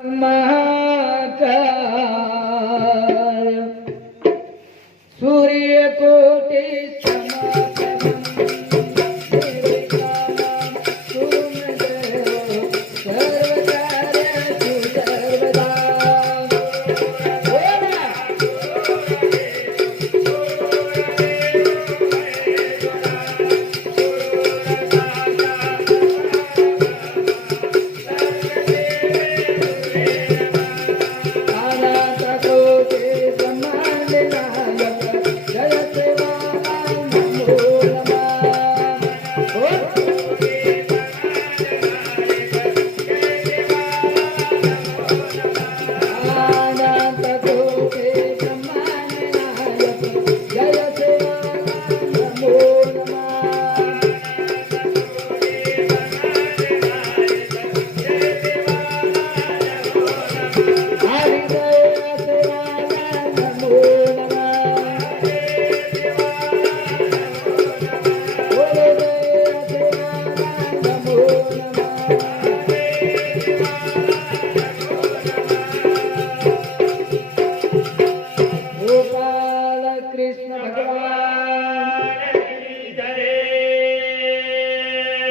महाकाय सूर्यकोटि समप्रभं निर्विघ्नं कुरु मे देव सर्वकार्येषु सर्वदा।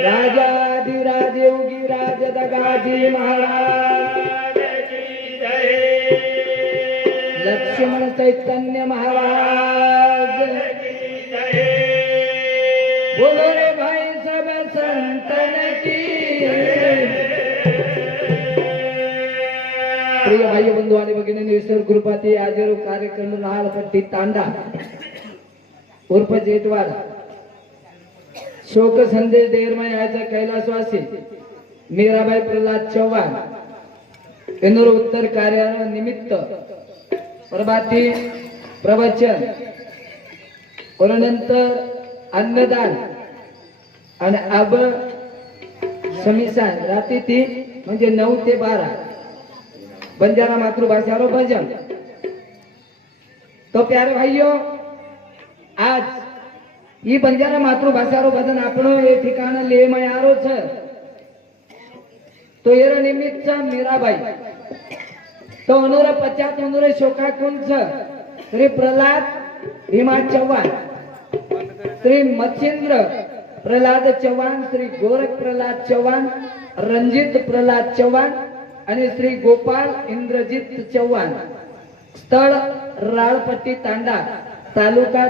राजाधिराज योगी राज दगाजी महाराज की जय। लक्ष्मण चैतन्य महाराज की जय। बोलो रे भाई सब संतन की। प्रिय भाई बंधु आणि भगिनी ईश्वर कृपाती आजरो कार्यक्रम लालपट्टी तांडा उर्फ जेतवाड शोक संदेश देरमय याचा कैलासवासी मीराबाई प्रल्हाद चव्हाण इंदूर उत्तर कार्यानिमित्त प्रभाती प्रवचन और नंतर अन्नदान आणि अब समिसान रात्री 3 म्हणजे 9 ते 12 बंजारा मातृभाषावर भजन। तो प्यारे भाइयों आज ई बंजारा मातृभाषारो भजन आपणो ए ठिकाण ले मयारो छ तो एरा निमित्त मीराबाई तो अनोर 50 अनोर शोका कोण छ श्री प्रल्हाद भीमा चव्हाण श्री मच्छिंद्र प्रल्हाद चव्हाण श्री गोरख प्रल्हाद चव्हाण रणजित प्रल्हाद चव्हाण आणि श्री गोपाल इंद्रजित चव्हाण स्थळ राळपट्टी तांडा तालुका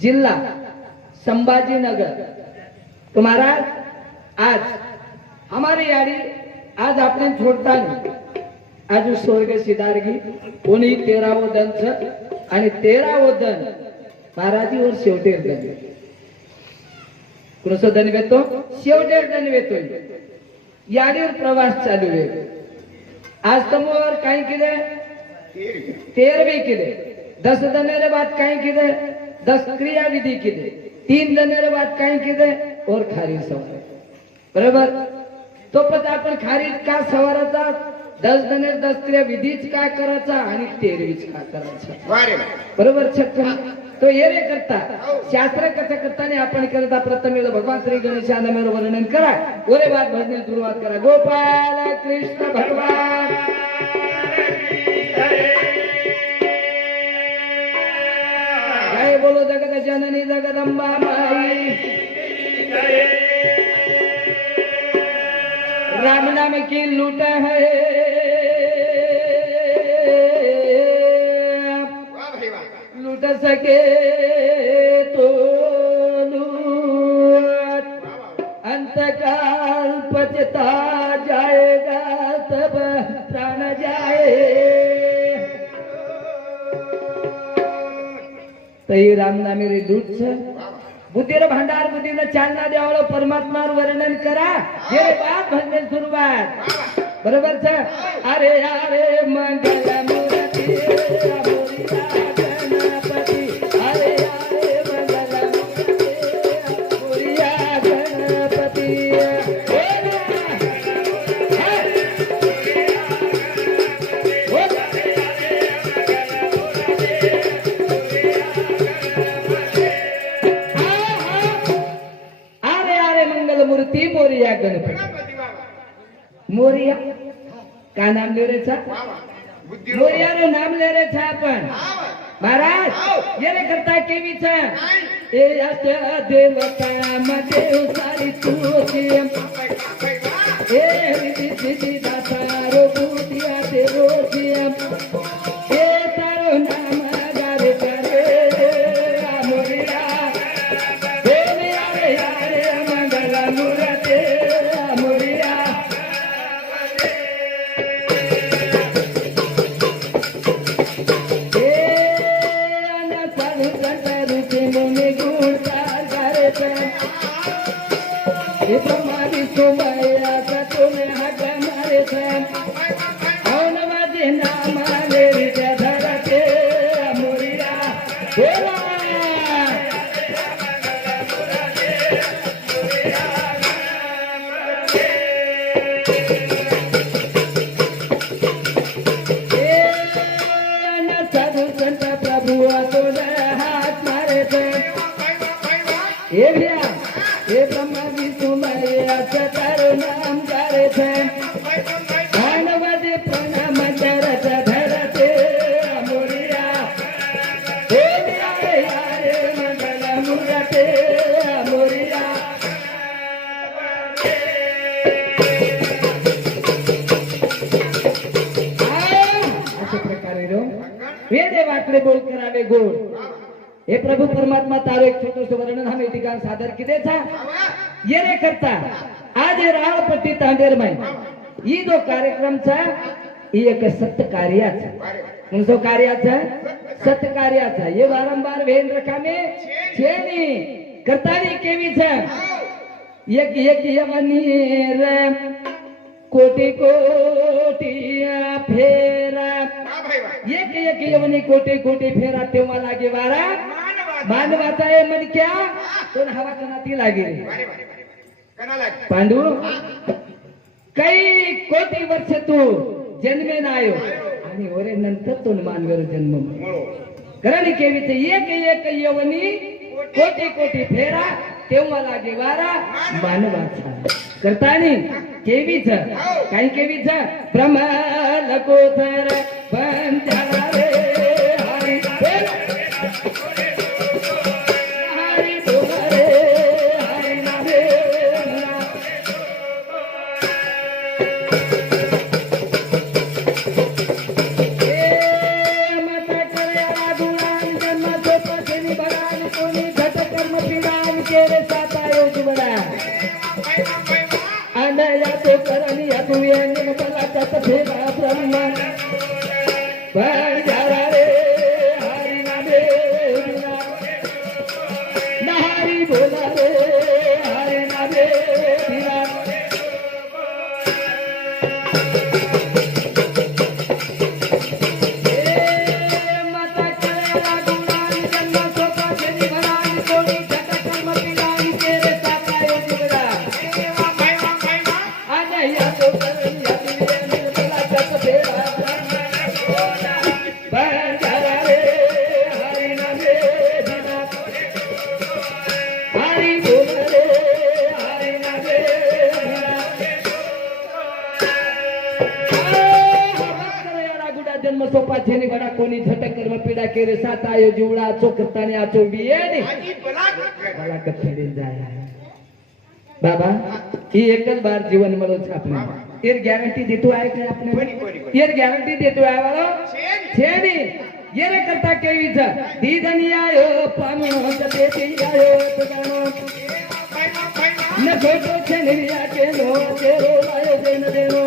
जिल्हा संभाजीनगर। तो महाराज आज हमारी यारी आज आपने छोड़ता नहीं आज स्वर्ग सिधारगी कोणी 13वो दन छ आणि 13वो दन महाराजी और शेवटेर दन कुणसो दन वेतो शेवटेर दन वेतो याडीवर प्रवास चालू आहे। आज समोर काही केले 13वे केले 10 दनेरे बाद काही केले 10 क्रिया विधी केले 3 दनेरे बाद काही केले और खारीज सवार बरोबर। तो पण आपण खारीज का सवाराचा 10 दनेर 10 क्रिया विधीच का करायचा आणि 13वीच का करायचा बरोबर छक्क। तो येरे करता शास्त्र कथा करताना आपण करता प्रथम भगवान श्री गणेशाने मेर वर्णन करा ओरे बाद भजन सुरुवात करा। गोपाल कृष्ण भगवान जय बोलो जगत जननी जगदंबा माई राम नाम की लूट है लूट सके तो लूट अंतकाल पचता जाएगा तब प्राण जाए। तई राम नामी रे लूट छ बुद्धीर भांडार बुद्धीला चालना द्यावं परमात्मावर वर्णन करा हे बात भजन सुरुवात बरोबर छ। अरे अरे मंगल मूर्ती गणपती अरे अरे मंगल मूर्ती गणपती मूर्ती मोरिया गणपती मोरिया का नाम ले रे छा मोरियानो नाम ले रे छा पण महाराज ये रे करता केवी छा ए अष्ट देवता मदेव सारी तुझी ए रिद्धि सिद्धि दातारो बुद्धिया तेरो जियम ए तारो नाम गारे करे मोरिया हे मेरे यारे मंगल मूर्ते मोरिया ब्रह्मादी सोमया तुने हक मारे औन वादे नाम ले विद्या धरते मोरिया बोला साधु संत प्रभु तुझे हाथ मारे हे भैया हे ब्रह्मा विष्णु महेश तारो नाम गारे थे मानवदे प्रणाम करत धरते मोरिया हे यारे यारे मंगल मूर्ते मोरिया अशा प्रकारे रो वेदे वाटले बोल करावे गोड हे प्रभु परमात्मा तारो एक छोटस वर्णन हम ठिकाण सादर किदे था ये रे करता आज राळपट्टी तांडेर माय ही जो कार्यक्रम चा ही एक सत्य कार्याचा कोणतो कार्याचा सत्य कार्याचा हे वारंवार वेन रकामे छेनी करतानी केवीचा एक एक यमनी रे कोटी कोटी फेरा एक एक यमनी कोटी कोटी फेरा तेव्हा लागे वारा मानवाचा आहे मनक्या पण हवा कणाती लागे पांडू काही कोटी वर्ष तू जन्मे नायो आणि ओरे नंतर तो मानवर जन्म कारण केवीचे एक एक यवनी कोटी कोटी फेरा तेव्हा लागे वारा मानवाचा करतानी केवीच काही केवीच ब्रह्माला कोथर पंचाला रे हरी हरी बोला रे हरी नामे माता करे आगुलान जन्म सोपनी बळान कोणी घट कर्म पिडान केरे साता योग बडा अनया तो करणी तू येणे मला तत फेरा ब्रह्म पंजारा रे हरी नामे हरी बोला रे हरी नामे माता करे गुणान जन्म सोपाशनी भरान कोणी घट कर्म पिडान केरे साता योग बडा अनया तो करणी तू येणे मला तत फेरा पंजारा रे हरी नामे हरी बोला रे हरी नामे गुडा जन्म सोपा छेनी बडा कोणी झटक कर्म पीडा केरे सात आयो जीवडा चोकताने आचो बिये मला कथेडी जाय बाबा ही एकच बार जीवन मरो छापने एर गॅरंटी देतो आहे काय आपने एर गॅरंटी देतो आहे वालो छेनी ये रे करता केवीच दीदनी आयो पामनो जते आयो पगानो न छोटो छेनिया के नो तेरो आयो देन देनो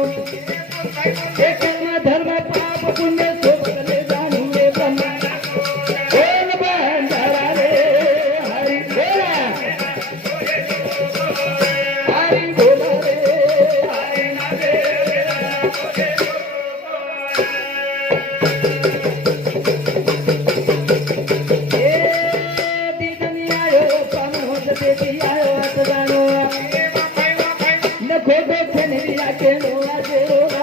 एक कर्म धर्म पाप पुण्य सोपले जाणू रे ब्रह्मा बोल बंजारा रे हरी बोला हरी बोला रे हरी नामे दीदनी आयो पामनो जते आयो पगानो न छोटो छेनिया के नो तेरो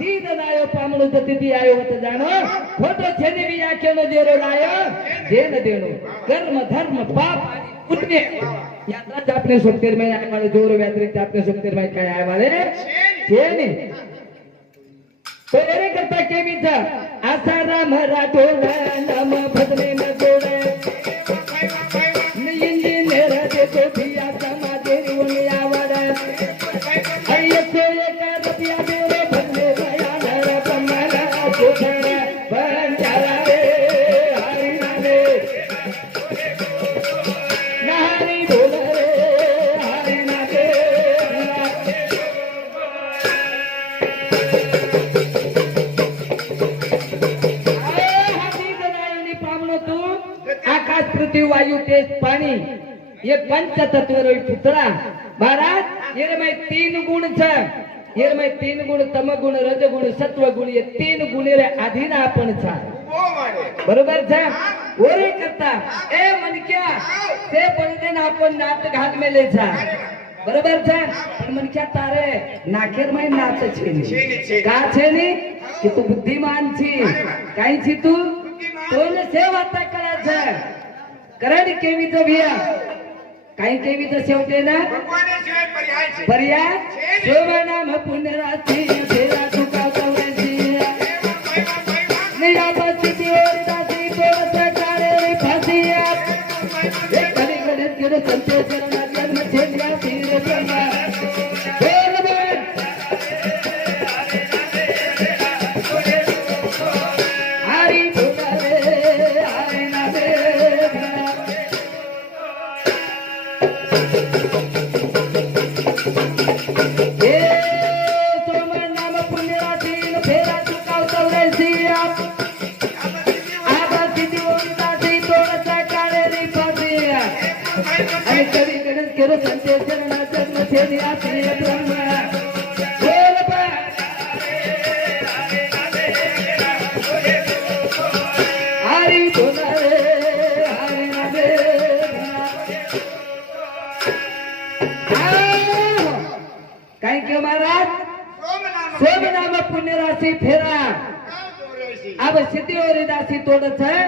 दीद नायो पामणो तिथी आयो होत जाणो खोटो छेने बी आखेनो देरो लायो जेन देणो कर्म धर्म पाप पुण्य यात्राच आपले सोक्तेर में आय वाले जोर व्यतिरिक्त आपले सोक्तेर में काय आय वाले छेने तो एरे करता के बीचा आसा राम राठोड नाम भजने न जोडे निंदी नेरा दे तो भिया समाजे उनी आवड अय्यसे एका रतिया देव भजने भया नर पमला जोधर बंजारा रे हरि नामे नारी बोल रे हरि नामे आकाश पृथ्वी वायु तेज पानी ये पंच तत्व रो पुतळा महाराज ये में तीन गुण छ ये में तीन गुण तम गुण रज गुण सत्व गुण ये तीन गुण रे अधीन आपण छ बरोबर छ ओरे करता ए मनक्या ते पडदेन आपण नात घात मेले छ बरोबर छ पण मनक्या तारे नाखेर में नाच छे का छे नी कि तू बुद्धिमान छी काई छी तू तोने सेवा ता करायचं करण केवीचं भिया काही केवीचं शेवटे ना पर्याय शोभा नाम पुण्य राशी फेरा तुका कवरेची निया बसती ओरदासी तोरसा काळे फासी एक कली गणेश गेलो संते चरणा जन्म छेड्या तीर ब्रह्मा हरी आणि कधी गणेश केलो संते चरणा जन्म छेड्या तीर ब्रह्मा हरी बोला रे हरी नामे काय के महाराज सोम नाम पुण्य राशि फेरा अब सिद्धि और दासी तोड़त है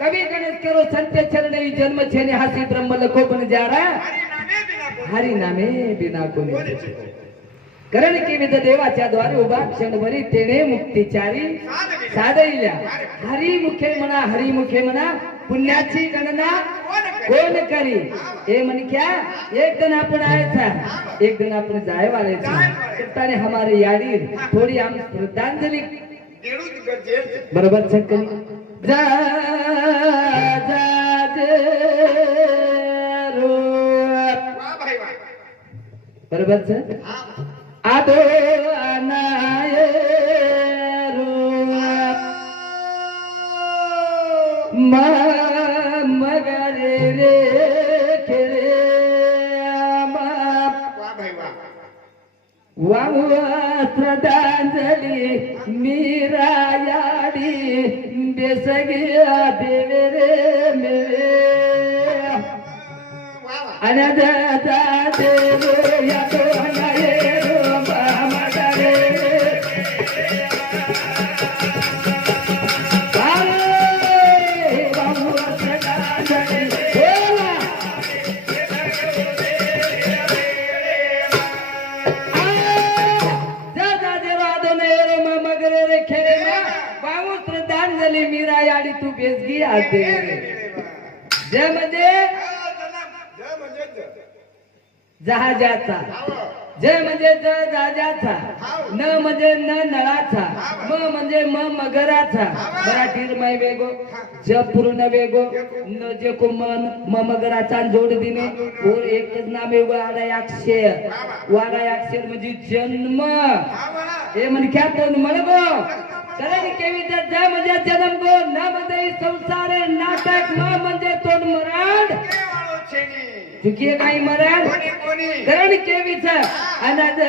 कभी गणेश करो संते चरण जन्म छेने हासी ब्रह्म लखो बन जा रहा हरी नामे बिना कोणी करण की विध देवाच्या द्वारे उभा क्षणभरी तेने मुक्तिचारी साधैल्या हरी मुखे म्हणा पुण्याची गणना कोण करी ए मनक्या एक दिन आपण आयचा एक दिन आपण जाय वालेचा त्याने हमारे याडी थोडी हम श्रद्धांजलि बरोबर छकली जा जा रो बरोबर छ आदो अनाय रो मगरे रे खेरे वाहू श्रद्धांजलि मीरा याडी बेसगिया देवे रे मेरे अनदा देवो या तो अनाये रो बामदारे मीरा याडी तू बेसगी आते जय म्हणजे जहाजाचा जय म्हणजे जहाजाचा न म्हणजे न नळाचा म म्हणजे म मगराचा मराठी मै वेगो ज पूर्ण वेगो न जे को मन म मगराचा जोड दिने और एकच नाम वेगो आला अक्षर वाला अक्षर म्हणजे जन्म हे म्हण क्या तो म्हणगो करण केवीचा ज म्हणजे जन्म गो न म्हणजे संसार नाटक म म्हणजे तोड मराड चुकीये काही मराड करण केवीचा अनाथ